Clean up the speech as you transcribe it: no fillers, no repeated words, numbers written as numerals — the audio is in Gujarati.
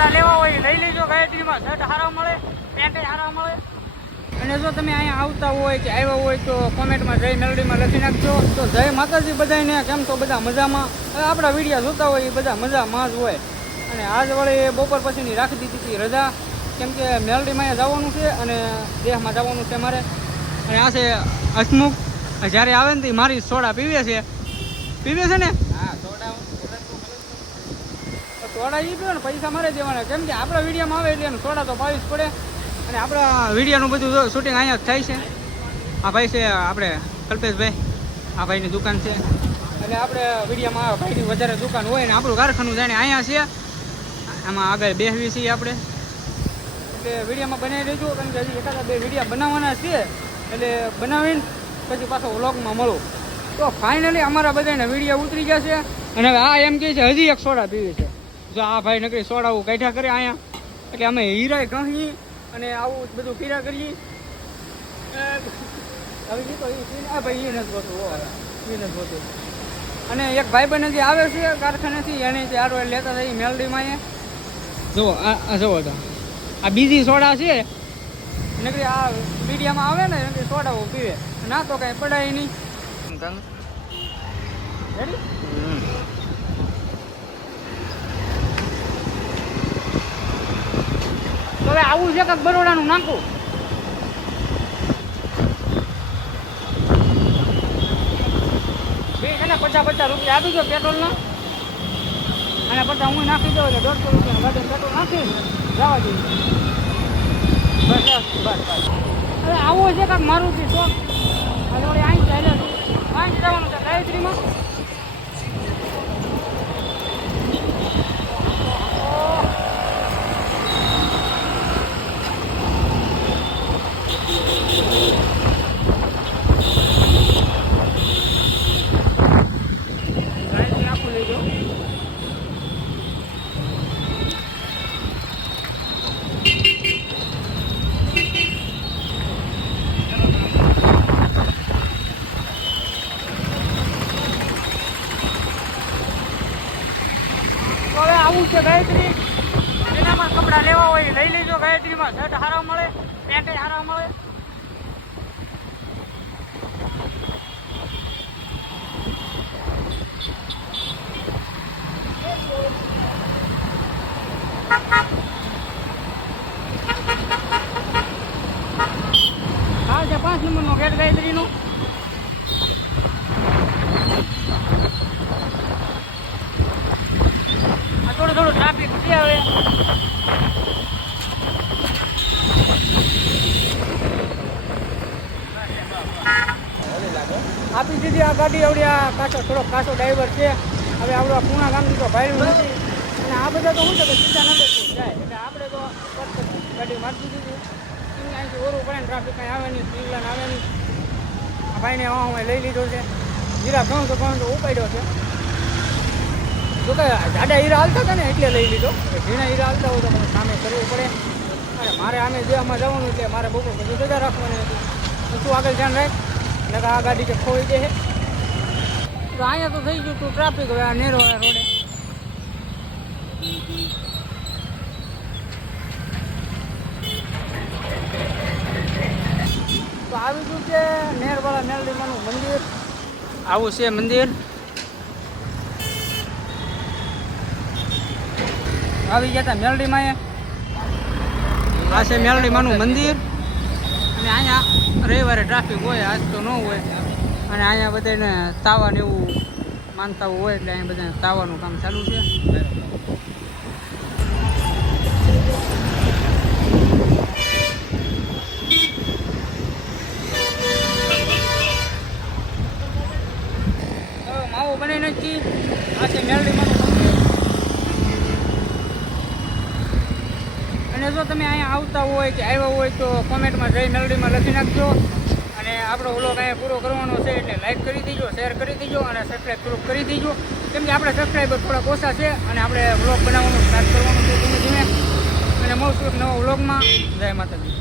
કપડાં લેવા હોય લઈ લેજો ગાયત્રીમાં. શર્ટ સારા મળે, પેન્ટ સારા મળે. અને જો તમે અહીંયા આવતા હોય કે આવ્યા હોય તો કોમેન્ટમાં જય મેલડીમાં લખી નાખજો. તો જય માતાજી બધાને. કેમ તો બધા મજામાં? હવે આપણા વિડીયો જોતા હોય એ બધા મજામાં જ હોય. અને આજ વળી બપોર પછીની રાખી દીધી હતી રજા, કેમ કે મેલડીમાં જવાનું છે અને દેહમાં જવાનું છે મારે. અને આ છે હસમુખ. જ્યારે આવે ને તો મારી સોડા પીવે છે ને. હા, સોડા એ પીવે ને, પૈસા મારે દેવાના. કેમ કે આપણા વિડીયોમાં આવે એટલે એનું સોડા તો પાવી જ પડે. અને આપણા વિડીયોનું બધું શૂટિંગ અહીંયા જ થાય છે. આ ભાઈ છે આપણે કલ્પેશભાઈ, આ ભાઈની દુકાન છે. અને આપણે વિડીયોમાં આ ભાઈની વધારે દુકાન હોય ને આપણું કારખાનું જાણે અહીંયા છે. આમાં આગળ બેસવી છીએ આપણે, એટલે વિડીયોમાં બનાવી દેજો. કારણ કે હજી એકાદા 2 વિડીયો બનાવવાના છે, એટલે બનાવીને પછી પાછો વ્લોગમાં મળું. તો ફાઇનલી અમારા બધાને વિડીયો ઉતરી ગયા છે. અને હવે આ એમ કહે છે હજી એક સોડા પીવી છે. જો આ ભાઈ નકરી સોડાવું કાઢ્યા કરે અહીંયા, એટલે અમે હીરાય કહી અને આવું બધું પીરા કરીએ. હવે કીધો આ ભાઈ એ નથી હોતું. અને એક ભાઈબંધ જે આવે છે કારખાનેથી એને ચાર વાર લેતા થઈ મેલડીમાં. જુઓ આ જુઓ તો આ બીજી સોડા છે. નકરી આ મીડિયામાં આવે ને નકરી સોડાઓ પીવે, ના તો કાંઈ પડાય નહીં. તો હવે આવું છે કાંક બરોડાનું નાખું. એને 50 રૂપિયા આપી દો પેટ્રોલના, અને પછી હું નાખી દઉં એટલે 150 રૂપિયાનું ગાડી પેટ્રોલ નાખી જવા જોઈએ. બસ હવે આવું છે કાંક મારુતિ તો વળી અહીં ચાલે અહીં જવાનું છે ગાયત્રીમાં. આવું છે ગાયત્રી, એનામાં કપડાં લેવા હોય લઈ લેજો ગાયત્રીમાં. શર્ટ સારા મળે, પેન્ટ સારા મળે. હા છે 5 નંબરનો ગેટ ગાયત્રીનો. થોડું ટ્રાફિક છે હવે. આપી દીધી આ ગાડી. આવડી આ થોડોક કાચો ડ્રાઈવર છે. હવે આપણો પૂણા ગામથી તો ભાડ્યું નથી. અને આ બધા તો શું છે કે સીધા નંબરથી જાય, એટલે આપણે તો ગાડી મારી દીધી. અહીંથી ઓરું પડે ને ટ્રાફિક કાંઈ આવે નહીં, સિંગલાન આવે નહીં. આ ભાઈને હું લઈ લીધો છે. હીરા ઘણું તો ઉપાડ્યો છે. જો કે જાડા હીરા હાલતા હતા ને એટલે લઈ લીધો. ઝીણા હીરા હાલતા હોય તો મને સામે કરવું પડે. અને મારે આમે દેહમાં જવાનું એટલે મારે બપોર બધું જગા રાખવાની હતી. તો તું આગળ ધ્યાન રાખ, ને આ ગાડી કે ખોઈ દે. તો અહીંયા તો થઈ ગયું તું ટ્રાફિક. હવે આ નેરો રોડે તો આવી ગયું છે નેરવાળા મેલડીમાનું મંદિર. આવું છે મંદિર. આવી ગયા હતા મેલડીમાં. આ છે મેલડીમાંનું મંદિર. અને અહીંયા રવિવારે ટ્રાફિક હોય, આજ તો ન હોય. અને અહીંયા બધાને તાવા ને એવું માનતા હોય એટલે અહીંયા બધાને તાવાનું કામ ચાલુ છે. માવો બની નથી. આ છે મેલડીમાંનું મંદિર. અને જો તમે અહીંયા આવતા હોય કે આવ્યા હોય તો કોમેન્ટમાં જય મેલડીમાં લખી નાખજો. અને આપણો વ્લોગ અહીંયા પૂરો કરવાનો છે એટલે લાઈક કરી દેજો, શેર કરી દેજો અને સબસ્ક્રાઈબ થોડુંક કરી દેજો. કેમ કે આપણે સબસ્ક્રાઈબર થોડાક ઓછા છે અને આપણે વ્લોગ બનાવવાનું સ્ટાર્ટ કરવાનું છે ધીમે ધીમે. અને મળશું એક નવા વ્લોગમાં. જય માતાજી.